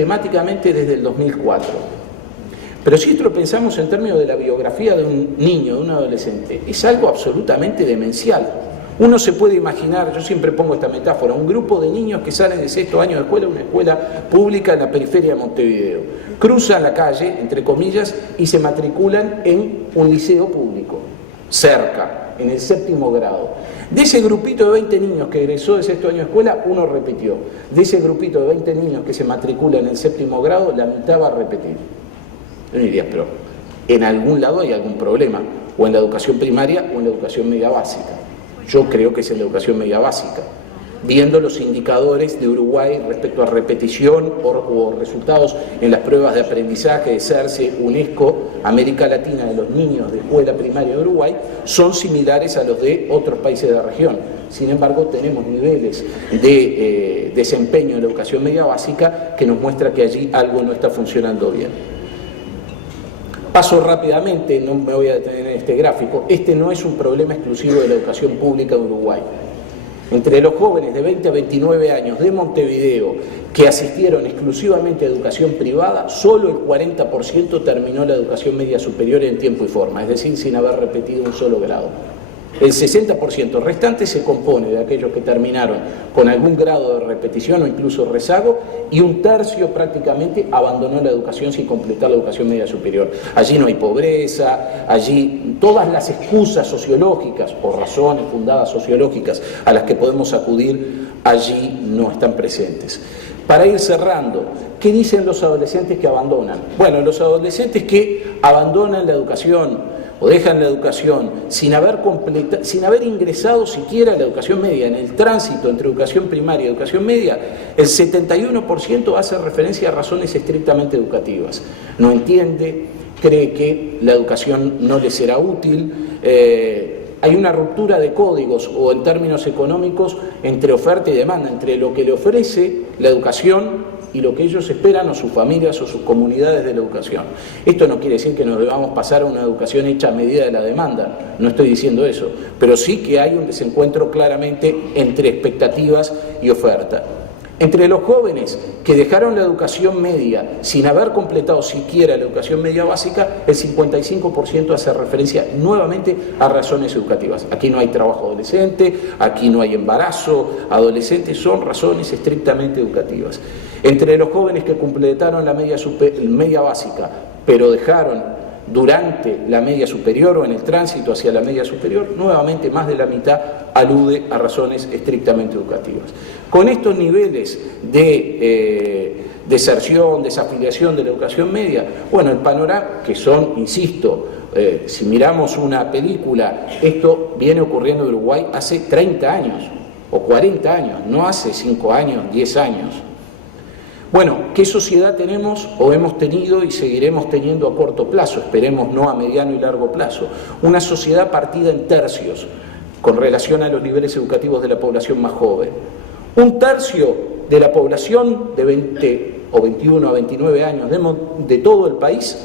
sistemáticamente desde el 2004. Pero si esto lo pensamos en términos de la biografía de un niño, de un adolescente, es algo absolutamente demencial. Uno se puede imaginar, yo siempre pongo esta metáfora, un grupo de niños que salen de sexto año de escuela, una escuela pública en la periferia de Montevideo, cruzan la calle, entre comillas, y se matriculan en un liceo público, cerca, en el 7º grado. De ese grupito de 20 niños que egresó de sexto año de escuela, uno repitió. De ese grupito de 20 niños que se matriculan en el 7º grado, la mitad va a repetir. Yo diría, pero en algún lado hay algún problema, o en la educación primaria o en la educación media básica. Yo creo que es en la educación media básica. Viendo los indicadores de Uruguay respecto a repetición o resultados en las pruebas de aprendizaje de CERCE, UNESCO, América Latina, de los niños de escuela primaria de Uruguay, son similares a los de otros países de la región. Sin embargo, tenemos niveles de desempeño en la educación media básica que nos muestra que allí algo no está funcionando bien. Paso rápidamente, no me voy a detener en este gráfico. Este no es un problema exclusivo de la educación pública de Uruguay. Entre los jóvenes de 20 a 29 años de Montevideo que asistieron exclusivamente a educación privada, solo el 40% terminó la educación media superior en tiempo y forma, es decir, sin haber repetido un solo grado. El 60% restante se compone de aquellos que terminaron con algún grado de repetición o incluso rezago, y un tercio prácticamente abandonó la educación sin completar la educación media superior. Allí no hay pobreza, allí todas las excusas sociológicas o razones fundadas sociológicas a las que podemos acudir allí no están presentes. Para ir cerrando, ¿qué dicen los adolescentes que abandonan? Bueno, los adolescentes que abandonan la educación o dejan la educación sin haber ingresado siquiera a la educación media, en el tránsito entre educación primaria y educación media, el 71% hace referencia a razones estrictamente educativas. No entiende, cree que la educación no le será útil, hay una ruptura de códigos o en términos económicos entre oferta y demanda, entre lo que le ofrece la educación y lo que ellos esperan, o sus familias o sus comunidades de la educación. Esto no quiere decir que nos debamos pasar a una educación hecha a medida de la demanda, no estoy diciendo eso, pero sí que hay un desencuentro claramente entre expectativas y oferta. Entre los jóvenes que dejaron la educación media sin haber completado siquiera la educación media básica, el 55% hace referencia nuevamente a razones educativas. Aquí no hay trabajo adolescente, aquí no hay embarazo adolescente, son razones estrictamente educativas. Entre los jóvenes que completaron la media básica, pero dejaron durante la media superior o en el tránsito hacia la media superior, nuevamente más de la mitad alude a razones estrictamente educativas. Con estos niveles de deserción, desafiliación de la educación media, bueno, el panorama, que son, insisto, si miramos una película, esto viene ocurriendo en Uruguay hace 30 años o 40 años, no hace 5 años, 10 años. Bueno, ¿qué sociedad tenemos o hemos tenido y seguiremos teniendo a corto plazo? Esperemos no a mediano y largo plazo. Una sociedad partida en tercios con relación a los niveles educativos de la población más joven. Un tercio de la población de 20 o 21 a 29 años de todo el país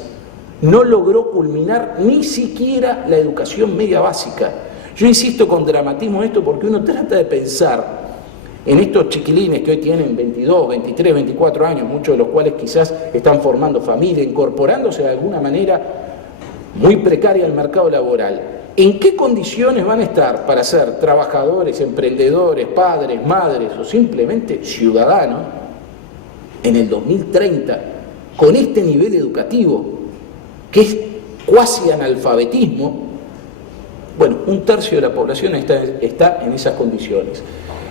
no logró culminar ni siquiera la educación media básica. Yo insisto con dramatismo en esto porque uno trata de pensar en estos chiquilines que hoy tienen 22, 23, 24 años, muchos de los cuales quizás están formando familia, incorporándose de alguna manera muy precaria al mercado laboral. ¿En qué condiciones van a estar para ser trabajadores, emprendedores, padres, madres o simplemente ciudadanos en el 2030 con este nivel educativo que es cuasi analfabetismo? Bueno, un tercio de la población está en esas condiciones.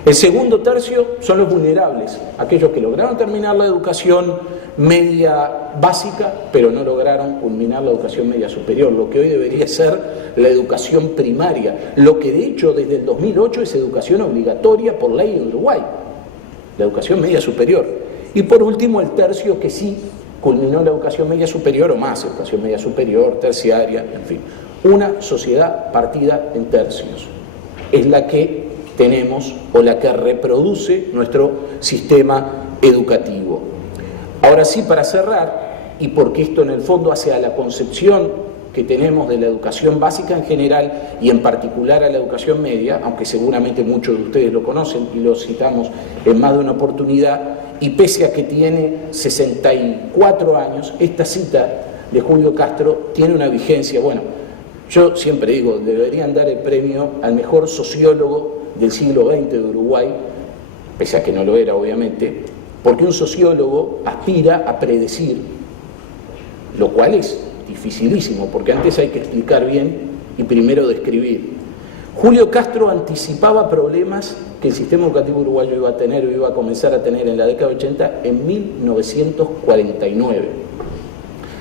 El segundo tercio son los vulnerables, aquellos que lograron terminar la educación media básica, pero no lograron culminar la educación media superior, lo que hoy debería ser la educación primaria, lo que de hecho desde el 2008 es educación obligatoria por ley en Uruguay, la educación media superior. Y por último, el tercio que sí culminó la educación media superior o más, educación media superior, terciaria, en fin. Una sociedad partida en tercios es la que tenemos o la que reproduce nuestro sistema educativo. Ahora sí, para cerrar, y porque esto en el fondo hace a la concepción que tenemos de la educación básica en general y en particular a la educación media, aunque seguramente muchos de ustedes lo conocen y lo citamos en más de una oportunidad, y pese a que tiene 64 años, esta cita de Julio Castro tiene una vigencia. Bueno, yo siempre digo, deberían dar el premio al mejor sociólogo del siglo XX de Uruguay, pese a que no lo era obviamente, porque un sociólogo aspira a predecir, lo cual es dificilísimo, porque antes hay que explicar bien y primero describir. Julio Castro anticipaba problemas que el sistema educativo uruguayo iba a tener o iba a comenzar a tener en la década de 80 en 1949.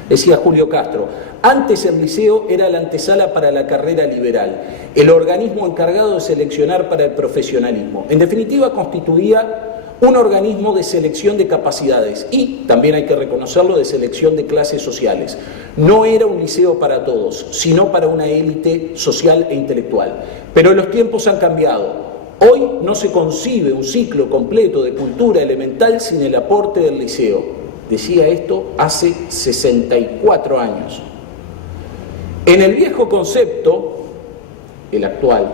Decía Julio Castro: antes el liceo era la antesala para la carrera liberal, el organismo encargado de seleccionar para el profesionalismo. En definitiva, constituía un organismo de selección de capacidades y, también hay que reconocerlo, de selección de clases sociales. No era un liceo para todos, sino para una élite social e intelectual. Pero los tiempos han cambiado. Hoy no se concibe un ciclo completo de cultura elemental sin el aporte del liceo. Decía esto hace 64 años. En el viejo concepto, el actual,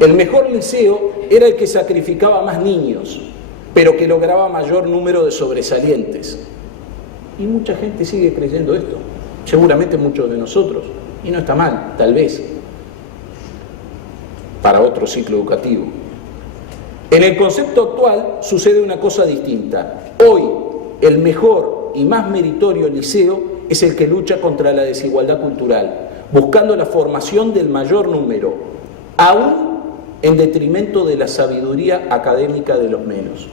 el mejor liceo era el que sacrificaba más niños, pero que lograba mayor número de sobresalientes. Y mucha gente sigue creyendo esto, seguramente muchos de nosotros, y no está mal, tal vez, para otro ciclo educativo. En el concepto actual sucede una cosa distinta. Hoy, el mejor y más meritorio liceo es el que lucha contra la desigualdad cultural, buscando la formación del mayor número, aún en detrimento de la sabiduría académica de los menos.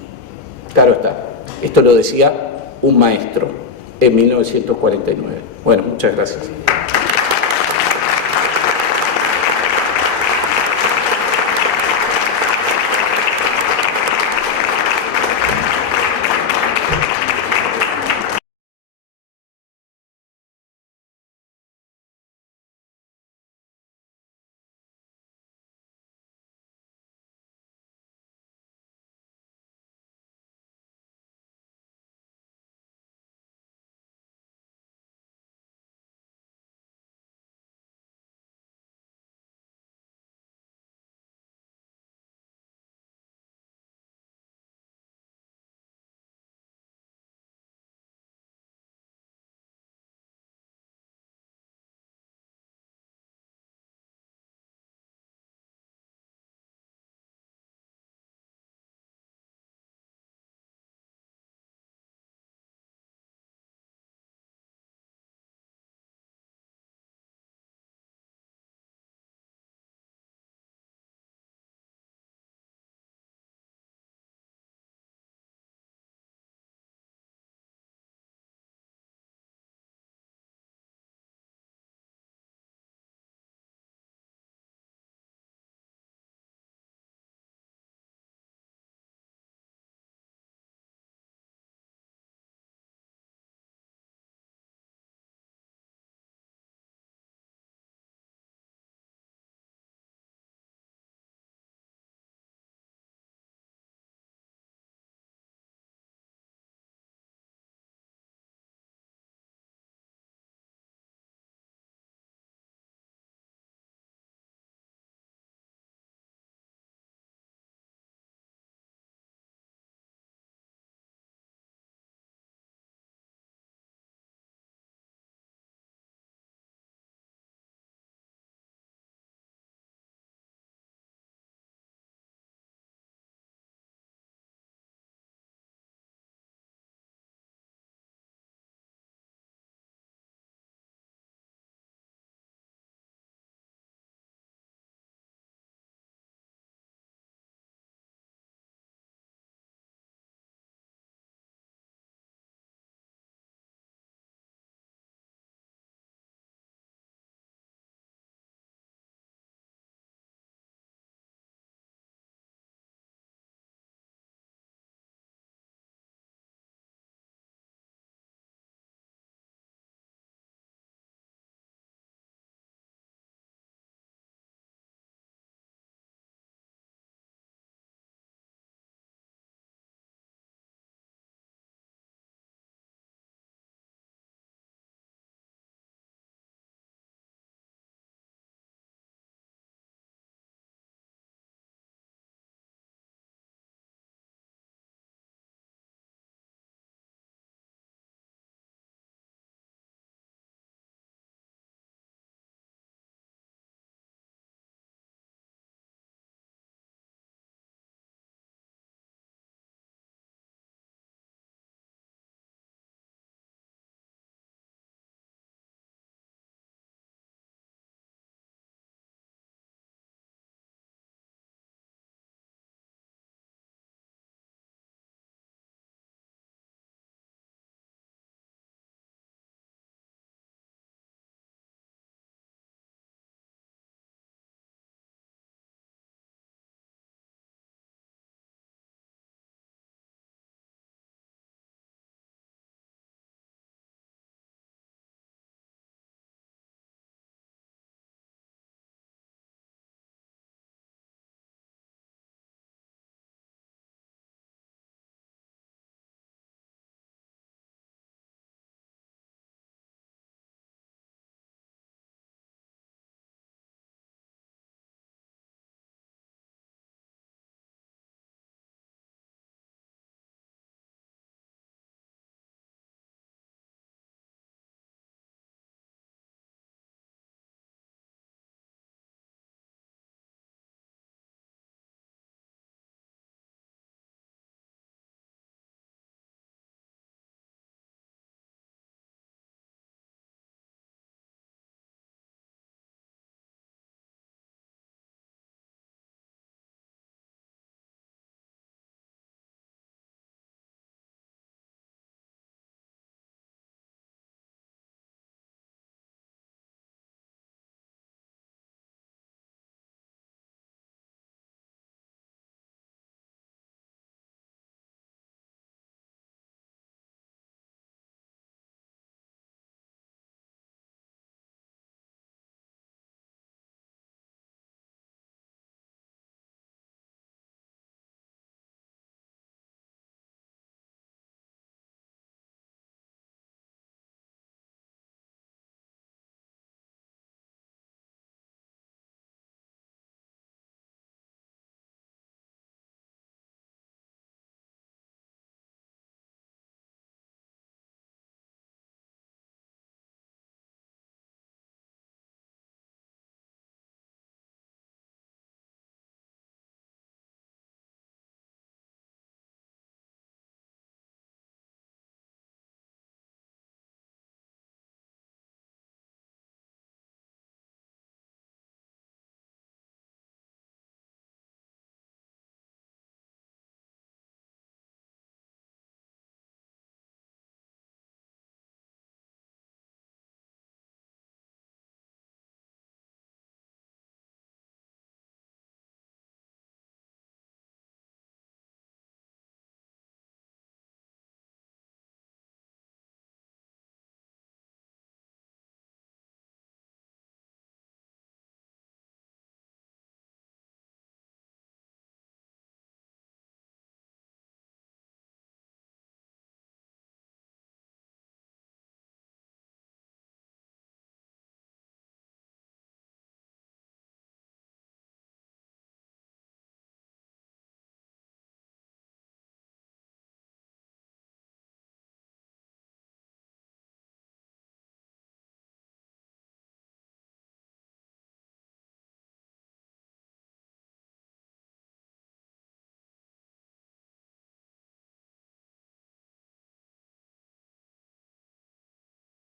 Claro está, esto lo decía un maestro en 1949. Bueno, muchas gracias.